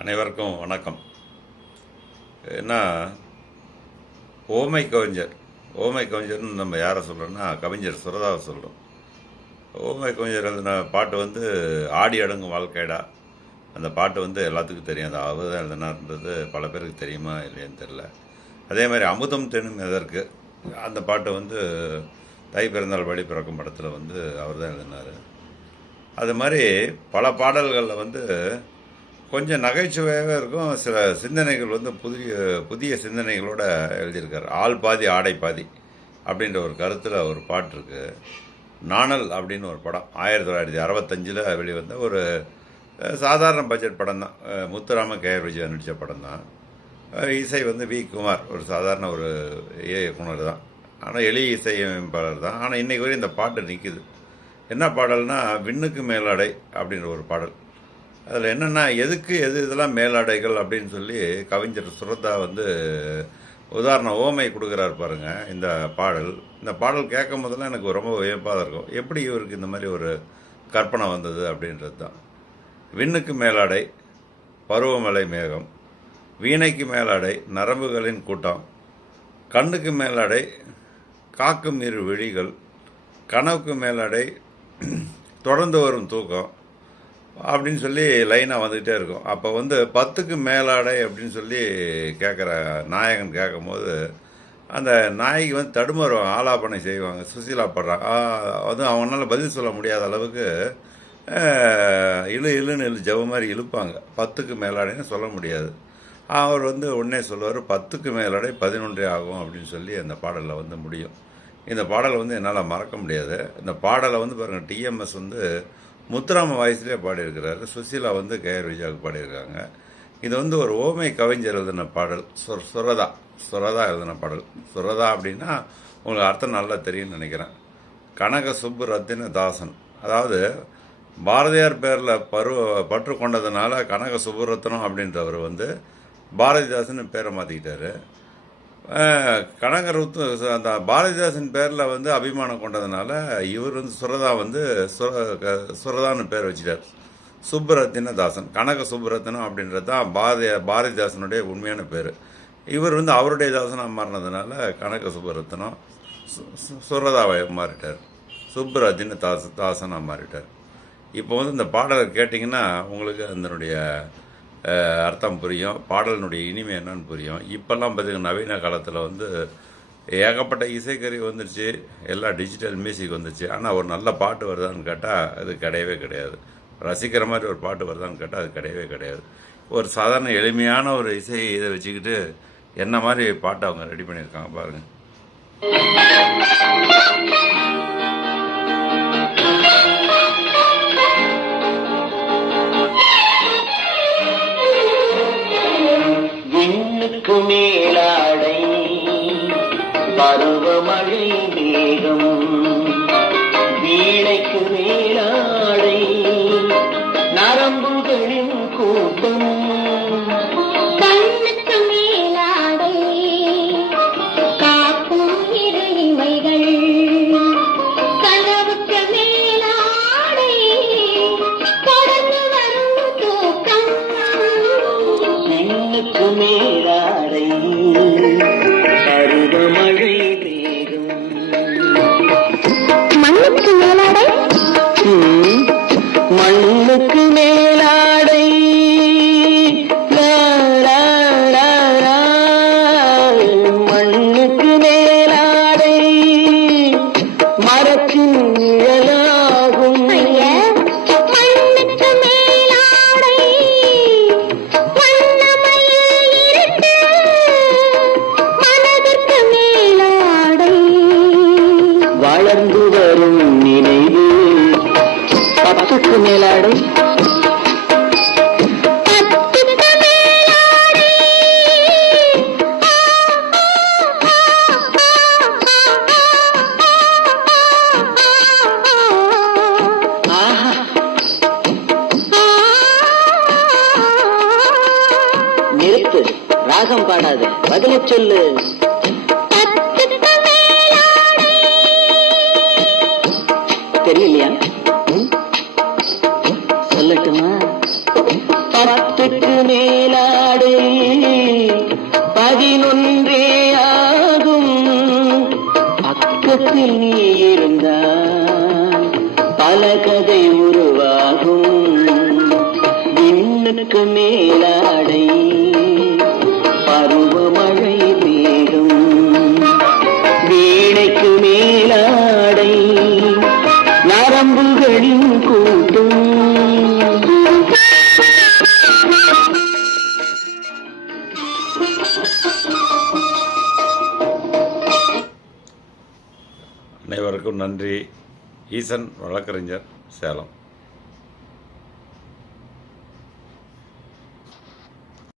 அனைவருக்கும் வணக்கம். என்ன ஓமை கவிஞர் ஓமை கவிஞர்னு நம்ம யாரை சொல்கிறோன்னா கவிஞர் சுரதாவை சொல்கிறோம் ஓமை கவிஞர் எழுதின பாட்டு வந்து ஆடி அடங்கும் வாழ்க்கைடா. அந்த பாட்டு வந்து எல்லாத்துக்கும் தெரியும். அது அவர் தான் எழுதினார்ன்றது பல பேருக்கு தெரியுமா இல்லையான்னு தெரில அதே மாதிரி அமுதம் தெனும் எதற்கு? அந்த பாட்டு வந்து தை பிறந்தால் வழி பிறக்கும் படத்தில் வந்து அவர் தான் எழுதினார். அது மாதிரி பல பாடல்களில் வந்து கொஞ்சம் நகைச்சுவையாகவே இருக்கும். சில சிந்தனைகள் வந்து புதிய புதிய சிந்தனைகளோட எழுதியிருக்கார். ஆள் பாதி ஆடை பாதி அப்படின்ற ஒரு கருத்தில் ஒரு பாட்டு இருக்குது நாணல் அப்படின்னு ஒரு படம். ஆயிரத்தி தொள்ளாயிரத்தி அறுபத்தஞ்சில் வெளிவந்த ஒரு சாதாரண பட்ஜெட் படம் தான். முத்துராம கே. ஆர். விஜய் நடித்த படம் தான். இசை வந்து வி. குமார் ஒரு சாதாரண ஒரு இயக்குனர் தான். ஆனால் எளிய இசையமைப்பாளர் தான். ஆனால் இன்றைக்கு வரையும் இந்த பாட்டு நிற்கிது என்ன பாடல்னா விண்ணுக்கு மேலாடை அப்படின்ற ஒரு பாடல். அதில் என்னென்னா எதுக்கு எது இதெல்லாம் மேலாடைகள் அப்படின்னு சொல்லி கவிஞர் சுரதா வந்து உதாரணம் ஓமை கொடுக்குறாரு பாருங்கள் இந்த பாடல். இந்த பாடல் கேட்கும் போதெல்லாம் எனக்கு ரொம்ப வியப்பாக இருக்கும். எப்படி இவருக்கு இந்த மாதிரி ஒரு கற்பனை வந்தது அப்படின்றது தான். விண்ணுக்கு மேலாடை பருவமலை மேகம். வீணைக்கு மேலாடை நரம்புகளின் கூட்டம். கண்ணுக்கு மேலாடை காக்கும் இரு விழிகள். கனவுக்கு மேலாடை தொடர்ந்து வரும் தூக்கம். அப்படின்னு சொல்லி லைனாக வந்துக்கிட்டே இருக்கும். அப்போ வந்து பத்துக்கு மேலாடை அப்படின்னு சொல்லி கேட்குற நாயகன் கேட்கும்போது அந்த நாய்க்கு வந்து தடுமாறுவாங்க ஆலாபனை செய்வாங்க சுசீலா படுறாங்க அதுவும் அவங்களால பதில் சொல்ல முடியாத அளவுக்கு இழு இழுன்னு இழு ஜவ மாதிரி இழுப்பாங்க. பத்துக்கு மேலாடைன்னு சொல்ல முடியாது. அவர் வந்து உடனே சொல்லுவார் பத்துக்கு மேலாடை பதினொன்றே ஆகும் அப்படின்னு சொல்லி அந்த பாடலில் வந்து முடியும். இந்த பாடலை வந்து என்னால் மறக்க முடியாது. இந்த பாடலை வந்து பாருங்கள் டிஎம்எஸ் வந்து முத்துராம வாய்ஸ்லேயே பாடியிருக்கிறாரு. சுசீலா வந்து கேஆர் விஜயாவுக்கு பாடியிருக்காங்க. இது வந்து ஒரு ஓமை கவிஞர் எழுதின பாடல். சுர சுரதா. சுரதா எழுதின பாடல். சுரதா அப்படின்னா உங்களுக்கு அர்த்தம் நல்லா தெரியும்னு நினைக்கிறேன். கனக சுப்பு ரத்தின தாசன். அதாவது பாரதியார் பேரில் பருவ பற்று கொண்டதுனால கனக சுப்புரத்னம் அப்படின்றவர் வந்து பாரதிதாசன் பேரை மாற்றிக்கிட்டாரு அஹ் அந்த பாரதிதாசன் பேரில் வந்து அபிமானம் கொண்டதுனால இவர் வந்து சுரதா வந்து சுர க- சுரதான்னு பேர் வச்சிட்டார். சுப்புரத்தின தாசன் கனக சுப்புரத்னம் அப்படின்றது தான் பாரதிய பாரதிதாசனுடைய உண்மையான பேர். இவர் வந்து அவருடைய தாசனாக மாறினதுனால கனக சுப்புரத்னம் சு- சுரதாவை மாறிட்டார். சுப்புரத்தின தாச தாசனாக மாறிட்டார். இப்போ வந்து இந்த பாடலை கேட்டிங்கன்னா உங்களுக்கு அதனுடைய அர்த்தம் புரியும். பாடலினுடைய இனிமை என்னன்னு புரியும். இப்போல்லாம் பார்த்தீங்கன்னா நவீன காலத்தில் வந்து ஏகப்பட்ட இசைக்கருவி வந்துருச்சு. எல்லாம் டிஜிட்டல் மியூசிக் வந்துருச்சு. ஆனால் ஒரு நல்ல பாட்டு வருதான்னு கேட்டால் அது கிடையவே கிடையாது. ரசிக்கிற மாதிரி ஒரு பாட்டு வருதான்னு கேட்டால் அது கிடையவே கிடையாது. ஒரு சாதாரண எளிமையான ஒரு இசை இதை வச்சுக்கிட்டு என்ன மாதிரி பாட்டை அவங்க ரெடி பண்ணியிருக்காங்க பாருங்கள் வீணைக்கு மேலாடை. நரம்புகளின் கூட்டம். கண்ணுக்கு மேலாடை. மண்ணுக்கு மேலாடை மண்ணுக்கு மேலாடை மரத்தின் பத்துக்கு மேலாடை. ஆஹா ராகம் பாடாது. பதில சொல்லு. பதினொன்றே ஆகும் பக்கத்தில் நீ இருந்தால் பல கதை உருவாகும். விண்ணுக்கு மேலாடை பருவமழை மேகம். வீணைக்கு மேலாடை நரம்புகளின் கூட்டும். அனைவருக்கும் நன்றி. ஈசன் வழக்கறிஞர் சேலம்.